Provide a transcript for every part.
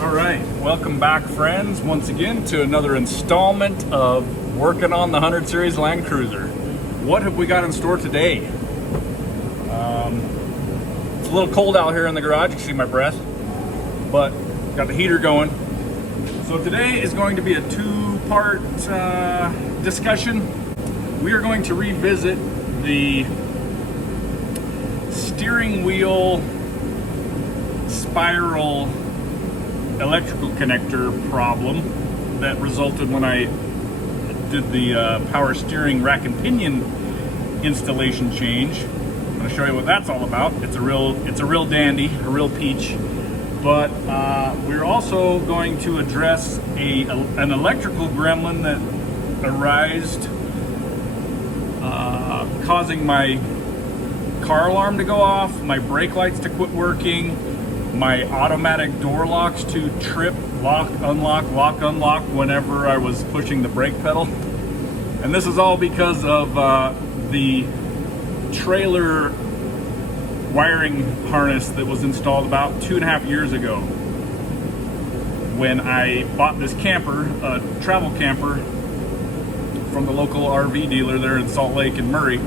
All right, welcome back, friends, once again to another installment of working on the 100 Series Land Cruiser. What have we got in store today? It's a little cold out here in the garage, you can see my breath, but got the heater going. So today is going to be a two-part discussion. We are going to revisit the steering wheel spiral electrical connector problem that resulted when I did the power steering rack and pinion installation change. I'm going to show you what that's all about. It's a real dandy, a real peach. But we're also going to address an electrical gremlin that arose, causing my car alarm to go off, my brake lights to quit working, my automatic door locks to trip, lock, unlock whenever I was pushing the brake pedal. And this is all because of the trailer wiring harness that was installed about 2.5 years ago when I bought this camper, a travel camper, from the local RV dealer there in Salt Lake and Murray,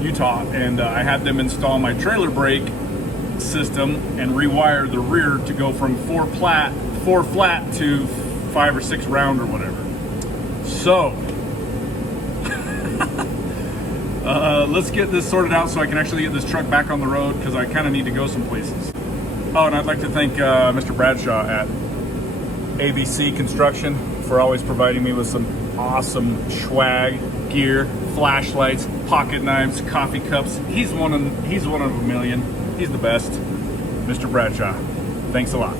Utah, and I had them install my trailer brake system and rewire the rear to go from four flat to 5 or 6 round or whatever. So let's get this sorted out so I can actually get this truck back on the road, because I kind of need to go some places. Oh, and I'd like to thank Mr. Bradshaw at ABC Construction for always providing me with some awesome swag, gear, flashlights, pocket knives, coffee cups. He's one of a million. He's the best. Mr. Bradshaw, thanks a lot.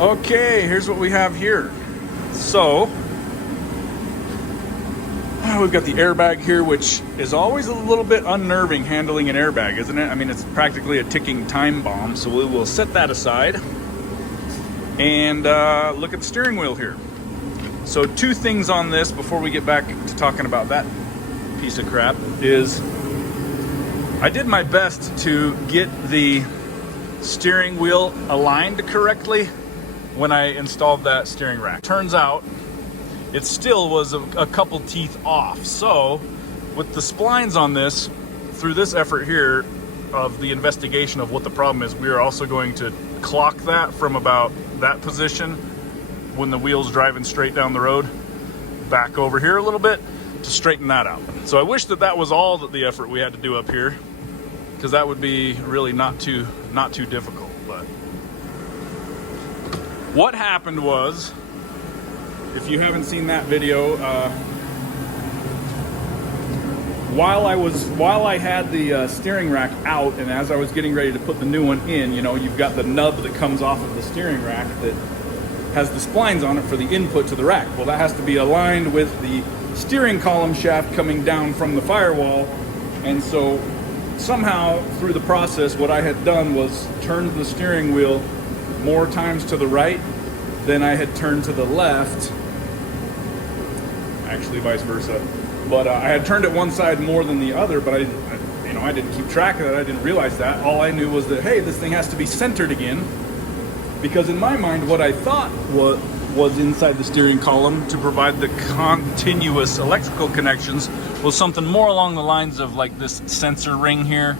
Okay, here's what we have here. So, we've got the airbag here, which is always a little bit unnerving handling an airbag, isn't it? I mean, it's practically a ticking time bomb, so we will set that aside and look at the steering wheel here. So 2 things on this before we get back to talking about that piece of crap is I did my best to get the steering wheel aligned correctly when I installed that steering rack. Turns out it still was a couple teeth off. So with the splines on this, through this effort here of the investigation of what the problem is, we are also going to clock that from about that position when the wheel's driving straight down the road back over here a little bit to straighten that out. So I wish that was all that the effort we had to do up here, because that would be really not too difficult. But what happened was, if you haven't seen that video, while I had the steering rack out, and as I was getting ready to put the new one in, you know, you've got the nub that comes off of the steering rack that has the splines on it for the input to the rack. Well, that has to be aligned with the steering column shaft coming down from the firewall. And so somehow through the process, what I had done was turned the steering wheel more times to the right than I had turned to the left. Actually, vice versa. But I had turned it one side more than the other, but I didn't keep track of that. I didn't realize that. All I knew was that, hey, this thing has to be centered again. Because in my mind, what I thought was inside the steering column to provide the continuous electrical connections was something more along the lines of like this sensor ring here.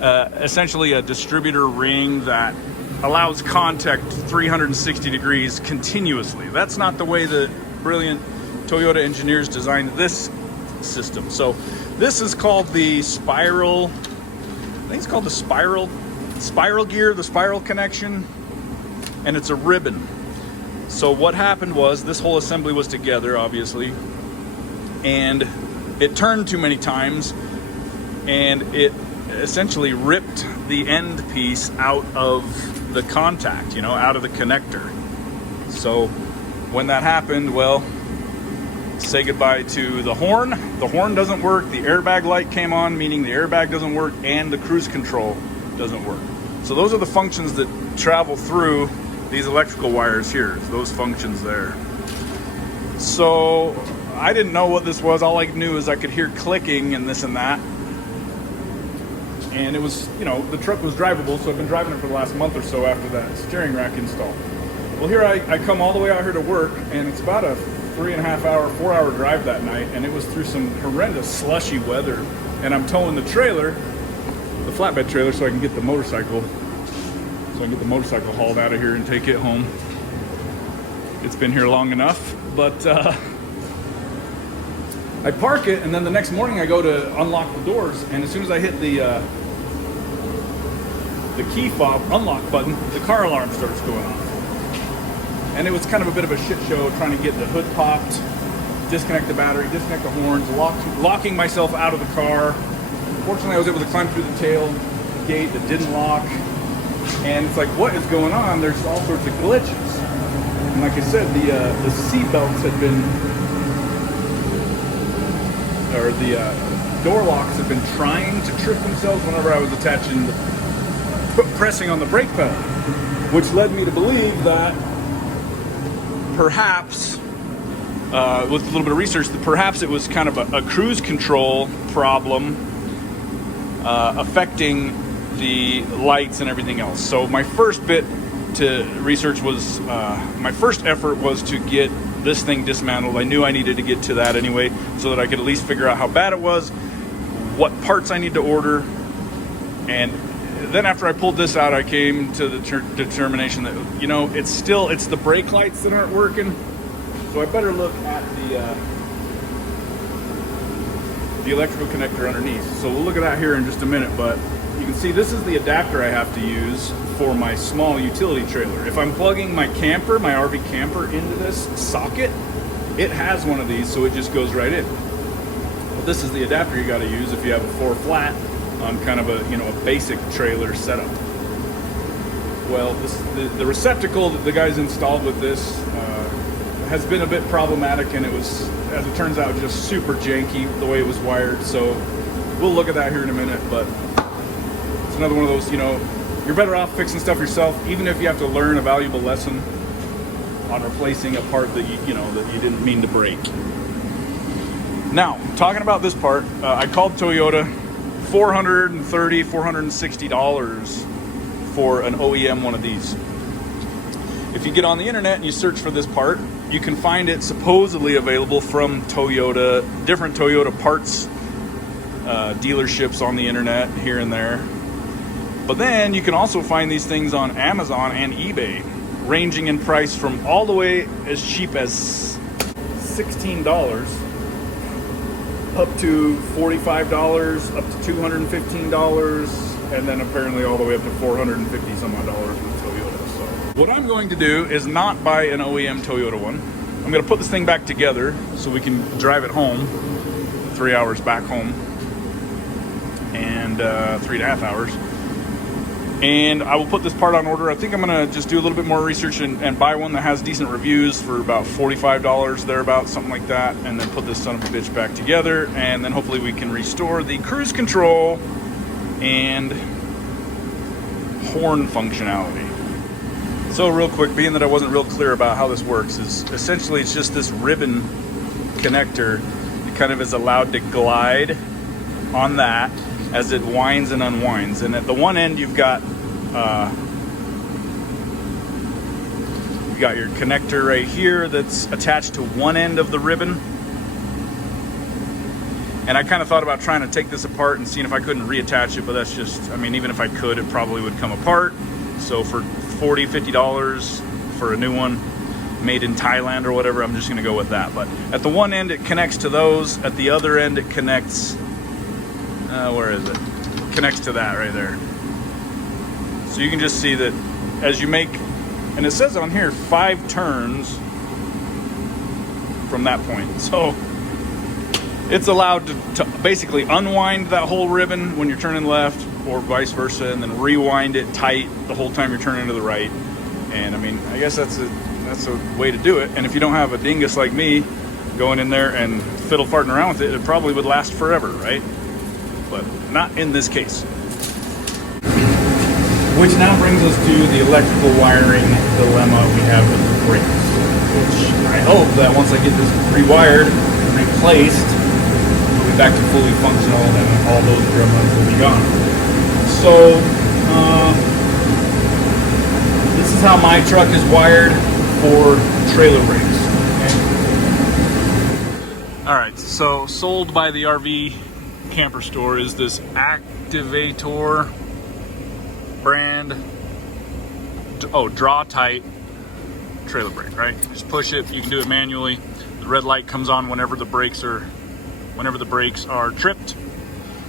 Essentially a distributor ring that allows contact 360 degrees continuously. That's not the way the brilliant Toyota engineers designed this system. So this is called the spiral, I think it's called the spiral gear, the spiral connection, and it's a ribbon. So what happened was, this whole assembly was together, obviously, and it turned too many times, and it essentially ripped the end piece out of the contact, out of the connector. So when that happened, well, say goodbye to the horn. The horn doesn't work, the airbag light came on, meaning the airbag doesn't work, and the cruise control doesn't work. So those are the functions that travel through these electrical wires here, those functions there. So I didn't know what this was. All I knew is I could hear clicking and this and that. And it was, you know, the truck was drivable, so I've been driving it for the last month or so after that steering rack install. Well, here I come all the way out here to work, and it's about a 3.5 hour, 4 hour drive that night, and it was through some horrendous slushy weather. And I'm towing the trailer, the flatbed trailer, so I can get the motorcycle, hauled out of here and take it home. It's been here long enough, but I park it, and then the next morning I go to unlock the doors, and as soon as I hit the key fob unlock button, the car alarm starts going off. And it was kind of a bit of a shit show trying to get the hood popped, disconnect the battery, disconnect the horns, locking myself out of the car. Fortunately, I was able to climb through the tail gate that didn't lock. And it's like, what is going on? There's all sorts of glitches. And like I said, the seat belts had been, or the door locks had been trying to trip themselves whenever I was pressing on the brake pedal, which led me to believe that perhaps, with a little bit of research, that perhaps it was kind of a cruise control problem affecting the lights and everything else. So my first bit to research was, my first effort was to get this thing dismantled. I knew I needed to get to that anyway, so that I could at least figure out how bad it was, what parts I need to order, and then after I pulled this out, I came to the determination that, you know, it's the brake lights that aren't working, so I better look at the electrical connector underneath. So we'll look at that here in just a minute, but you can see this is the adapter I have to use for my small utility trailer. If I'm plugging my camper, my RV camper, into this socket, it has one of these, so it just goes right in. But this is the adapter you got to use if you have a 4 flat on kind of a, you know, a basic trailer setup. Well, the receptacle that the guys installed with this has been a bit problematic, and it was, as it turns out, just super janky the way it was wired. So we'll look at that here in a minute, but it's another one of those, you know, you're better off fixing stuff yourself, even if you have to learn a valuable lesson on replacing a part that you know that you didn't mean to break. Now, talking about this part, I called Toyota. $430, $460 for an OEM one of these. If you get on the internet and you search for this part, you can find it supposedly available from Toyota, different Toyota parts dealerships on the internet here and there. But then you can also find these things on Amazon and eBay, ranging in price from all the way as cheap as $16 up to $45, up to $215, and then apparently all the way up to $450 some odd dollars with Toyota. So what I'm going to do is not buy an OEM Toyota one. I'm going to put this thing back together so we can drive it home, 3 hours back home, and 3.5 hours. And I will put this part on order. I think I'm going to just do a little bit more research and buy one that has decent reviews for about $45 thereabout, something like that, and then put this son of a bitch back together, and then hopefully we can restore the cruise control and horn functionality. So real quick, being that I wasn't real clear about how this works, is essentially it's just this ribbon connector that kind of is allowed to glide on that as it winds and unwinds. And at the one end you've got your connector right here that's attached to one end of the ribbon. And I kind of thought about trying to take this apart and seeing if I couldn't reattach it, but that's just, I mean, even if I could, it probably would come apart. So for $40, $50 for a new one made in Thailand or whatever, I'm just gonna go with that. But at the one end it connects to those, at the other end it connects, where is it? Connects to that right there. So you can just see that as you make, and it says on here 5 turns from that point. So it's allowed to basically unwind that whole ribbon when you're turning left, or vice versa, and then rewind it tight the whole time you're turning to the right. And I mean, I guess that's a way to do it. And if you don't have a dingus like me going in there and fiddle farting around with it, it probably would last forever, right? But not in this case. Which now brings us to the electrical wiring dilemma we have with the brakes, which I hope that once I get this rewired and replaced, we'll be back to fully functional and all those gremlins will be gone. So this is how my truck is wired for trailer brakes. Okay. All right, so sold by the RV camper store is this Activator brand, draw tight trailer brake, right? Just push it, you can do it manually. The red light comes on whenever the brakes are tripped.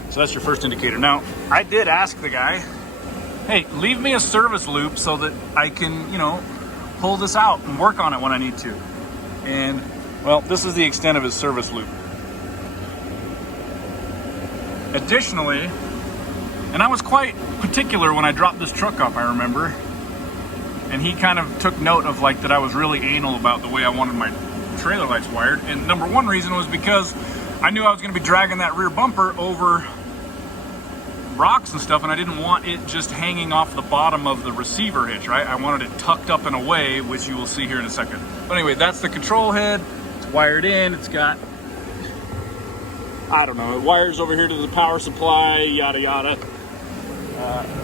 So that's your first indicator. Now, I did ask the guy, hey, leave me a service loop so that I can, pull this out and work on it when I need to. And, well, this is the extent of his service loop. Additionally, and I was quite particular when I dropped this truck off, I remember, and he kind of took note of that I was really anal about the way I wanted my trailer lights wired. And number one reason was because I knew I was going to be dragging that rear bumper over rocks and stuff, and I didn't want it just hanging off the bottom of the receiver hitch, right? I wanted it tucked up and away, which you will see here in a second. But anyway, that's the control head. It's wired in. It's got, I don't know, it wires over here to the power supply, yada yada.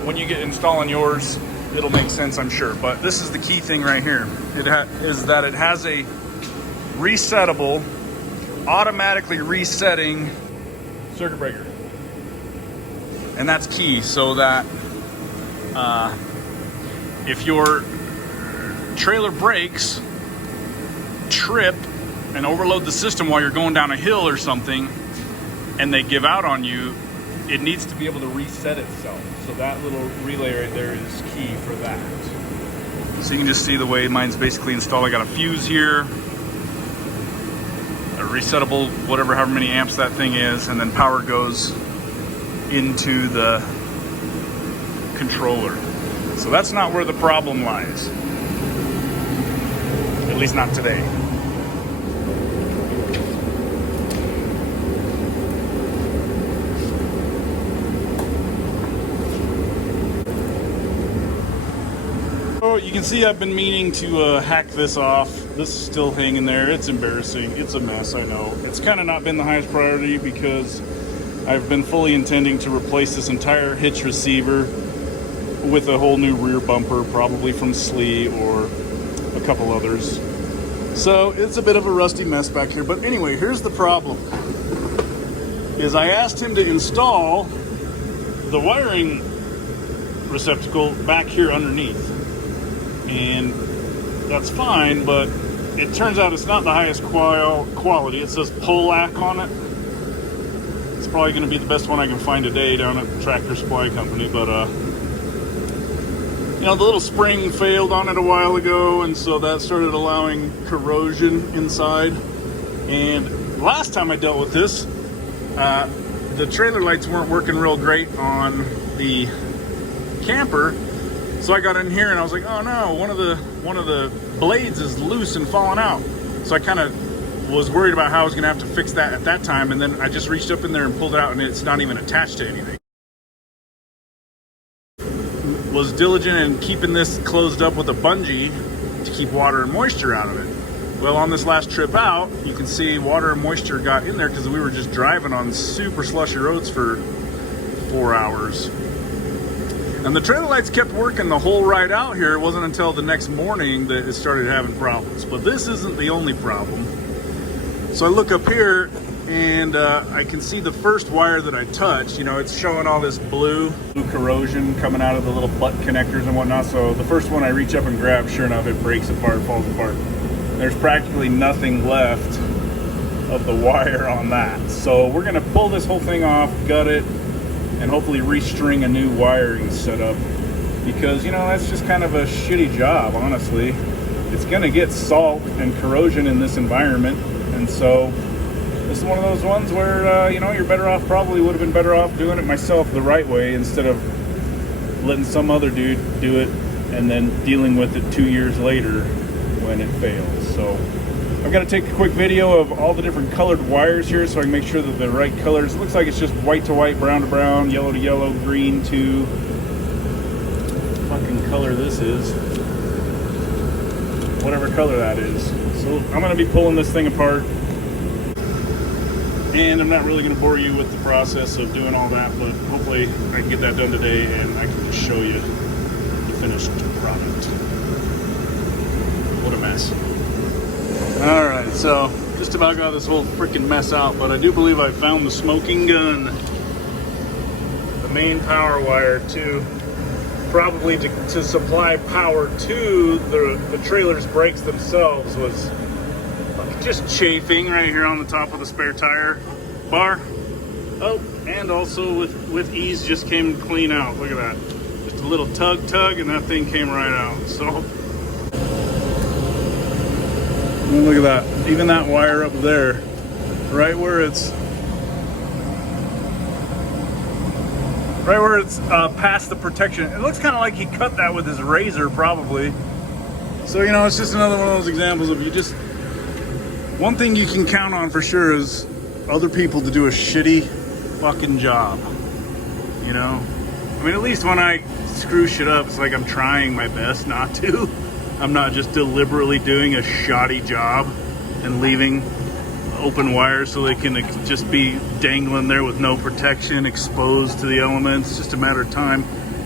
When you get installing yours, it'll make sense, I'm sure. But this is the key thing right here. Is that it has a resettable, automatically resetting circuit breaker. And that's key, so that if your trailer brakes trip and overload the system while you're going down a hill or something and they give out on you, it needs to be able to reset itself. So that little relay right there is key for that. So you can just see the way mine's basically installed. I got a fuse here, a resettable, however many amps that thing is, and then power goes into the controller. So that's not where the problem lies. At least not today. Oh, you can see I've been meaning to hack this off. This is still hanging there. It's embarrassing. It's a mess, I know. It's kind of not been the highest priority because I've been fully intending to replace this entire hitch receiver with a whole new rear bumper, probably from Slee or a couple others. So it's a bit of a rusty mess back here. But anyway, here's the problem. Is I asked him to install the wiring receptacle back here underneath. And that's fine, but it turns out it's not the highest quality. It says Polac on it. It's probably going to be the best one I can find today down at the Tractor Supply Company, but the little spring failed on it a while ago, and so that started allowing corrosion inside. And last time I dealt with this, the trailer lights weren't working real great on the camper. So I got in here and I was like, oh no, one of the blades is loose and falling out. So I kind of was worried about how I was going to have to fix that at that time, and then I just reached up in there and pulled it out, and it's not even attached to anything. Was diligent in keeping this closed up with a bungee to keep water and moisture out of it. Well, on this last trip out, you can see water and moisture got in there because we were just driving on super slushy roads for 4 hours. And the trailer lights kept working the whole ride out here. It wasn't until the next morning that it started having problems. But this isn't the only problem. So I look up here and I can see the first wire that I touched. It's showing all this blue corrosion coming out of the little butt connectors and whatnot. So the first one I reach up and grab, sure enough, it breaks apart, falls apart. There's practically nothing left of the wire on that. So we're gonna pull this whole thing off, gut it, and hopefully restring a new wiring setup, because that's just kind of a shitty job, honestly. It's gonna get salt and corrosion in this environment, and so this is one of those ones where you're better off, probably would have been better off doing it myself the right way instead of letting some other dude do it and then dealing with it 2 years later when it fails. So I've got to take a quick video of all the different colored wires here so I can make sure that the right colors. It looks like it's just white to white, brown to brown, yellow to yellow, green to fucking color this is. Whatever color that is. So I'm going to be pulling this thing apart. And I'm not really going to bore you with the process of doing all that, but hopefully I can get that done today and I can just show you the finished product. What a mess. Alright, so just about got this whole freaking mess out, but I do believe I found the smoking gun. The main power wire to probably to supply power to the trailer's brakes themselves was just chafing right here on the top of the spare tire bar. Oh, and also with ease just came clean out. Look at that. Just a little tug and that thing came right out. So look at that. Even that wire up there, right where it's past the protection. It looks kind of like he cut that with his razor probably. So, you know, it's just another one of those examples of one thing you can count on for sure is other people to do a shitty fucking job. You know? I mean, at least when I screw shit up, it's like I'm trying my best not to. I'm not just deliberately doing a shoddy job and leaving open wires so they can just be dangling there with no protection, exposed to the elements. It's just a matter of time.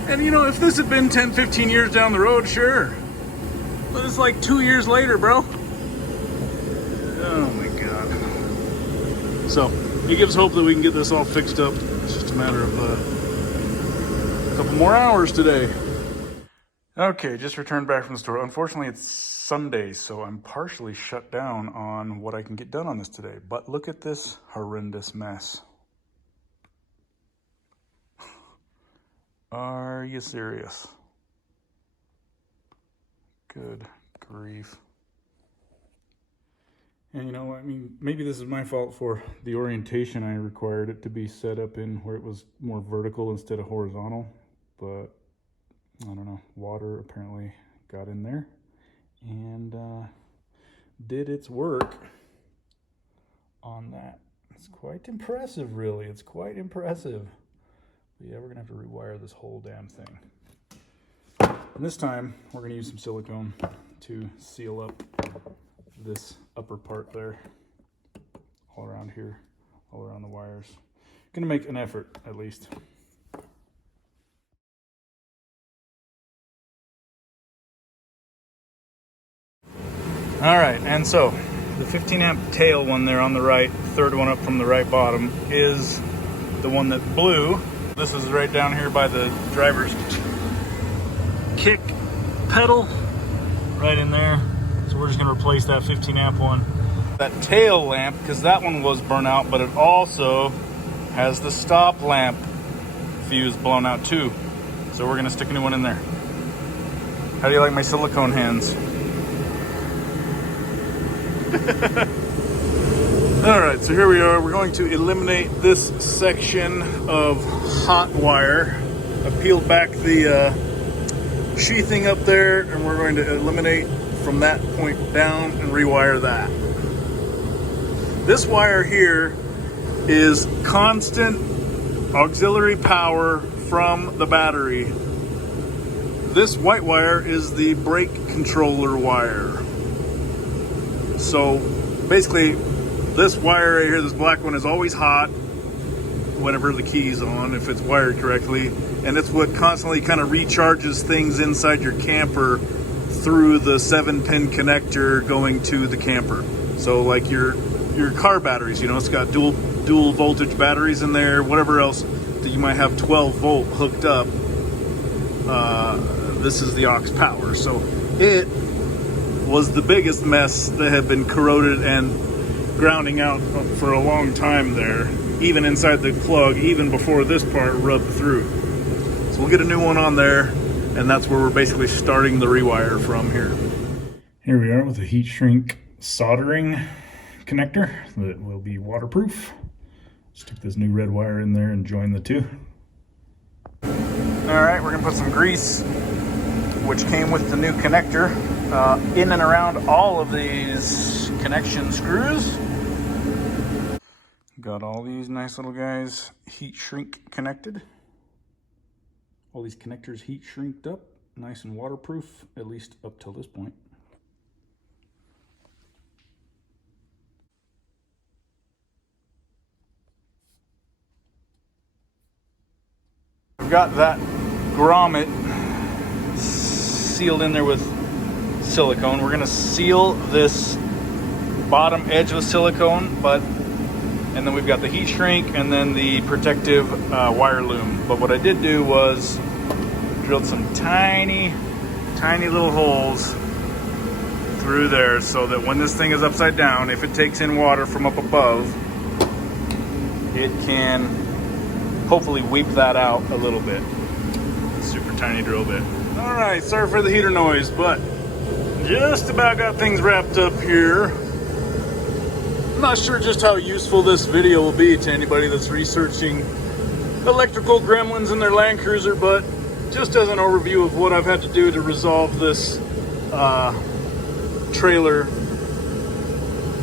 And you know, if this had been 10, 15 years down the road, sure. But it's like 2 years later, bro. Oh my God. So, it gives hope that we can get this all fixed up. It's just a matter of a couple more hours today. Okay, just returned back from the store. Unfortunately, it's Sunday, so I'm partially shut down on what I can get done on this today. But look at this horrendous mess. Are you serious? Good grief. And you know, I mean, maybe this is my fault for the orientation. I required it to be set up in where it was more vertical instead of horizontal. But I don't know, water apparently got in there and did its work on that. It's quite impressive, really. It's quite impressive. But yeah, we're gonna have to rewire this whole damn thing. And this time, we're gonna use some silicone to seal up this upper part there, all around here, all around the wires. Gonna make an effort, at least. All right, and so the 15 amp tail one there on the right, third one up from the right bottom, is the one that blew. This is right down here by the driver's kick pedal, right in there. So we're just gonna replace that 15 amp one. That tail lamp, because that one was burnt out, but it also has the stop lamp fuse blown out too. So we're gonna stick a new one in there. How do you like my silicone hands? All right, so here we are. We're going to eliminate this section of hot wire. I peeled back the sheathing up there, and we're going to eliminate from that point down and rewire that. This wire here is constant auxiliary power from the battery. This white wire is the brake controller wire. So basically, this wire right here, this black one, is always hot whenever the key's on, if it's wired correctly. And it's what constantly kind of recharges things inside your camper through the 7-pin connector going to the camper. So like your car batteries, you know, it's got dual voltage batteries in there, whatever else that you might have 12 volt hooked up. This is the aux power. So it was the biggest mess that had been corroded and grounding out for a long time there, even inside the plug, even before this part rubbed through. So we'll get a new one on there, and that's where we're basically starting the rewire from here. Here we are with a heat shrink soldering connector that will be waterproof. Stick this new red wire in there and join the two. All right, we're gonna put some grease, which came with the new connector, in and around all of these connection screws. Got all these nice little guys heat shrink connected. All these connectors heat shrinked up, nice and waterproof, at least up till this point. got that grommet sealed in there with silicone. We're gonna seal this bottom edge with silicone, and then we've got the heat shrink and then the protective wire loom. But what I did do was drilled some tiny little holes through there so that when this thing is upside down, if it takes in water from up above, it can hopefully weep that out a little bit. Super tiny drill bit. All right, sorry for the heater noise, but just about got things wrapped up here. I'm not sure just how useful this video will be to anybody that's researching electrical gremlins in their Land Cruiser, but just as an overview of what I've had to do to resolve this trailer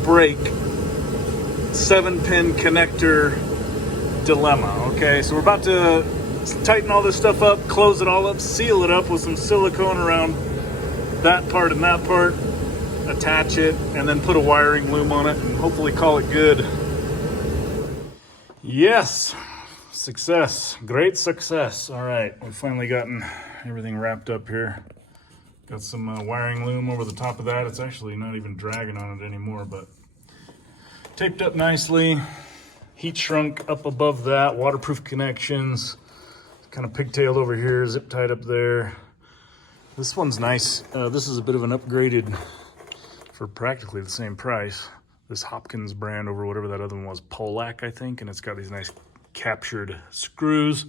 brake 7-pin connector dilemma. Okay, so we're about to tighten all this stuff up, close it all up, seal it up with some silicone around that part and that part, attach it, and then put a wiring loom on it and hopefully call it good. Yes, success, great success. All right, we've finally gotten everything wrapped up here. Got some wiring loom over the top of that. It's actually not even dragging on it anymore, but taped up nicely. Heat shrunk up above that, waterproof connections, kind of pigtailed over here, zip tied up there. This one's nice. This is a bit of an upgraded for practically the same price. This Hopkins brand over whatever that other one was, Polac, I think, and it's got these nice captured screws.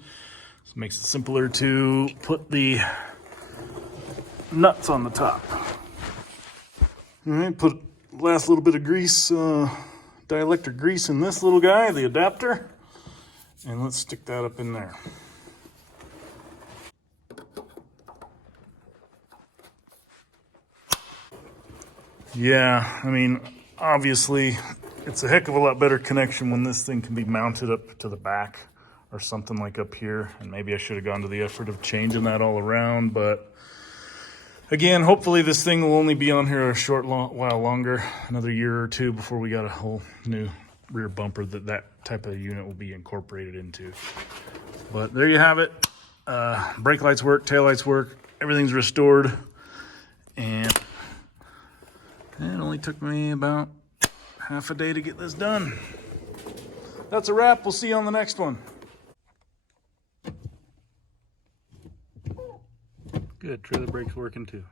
This makes it simpler to put the nuts on the top. All right, put last little bit of grease, dielectric grease in this little guy, the adapter, and let's stick that up in there. Yeah, I mean, obviously, it's a heck of a lot better connection when this thing can be mounted up to the back or something like up here. And maybe I should have gone to the effort of changing that all around. But again, hopefully this thing will only be on here a while longer, another year or two before we got a whole new rear bumper that type of unit will be incorporated into. But there you have it. Brake lights work, tail lights work, everything's restored. And it only took me about half a day to get this done. That's a wrap. We'll see you on the next one. Good, trailer brake's working too.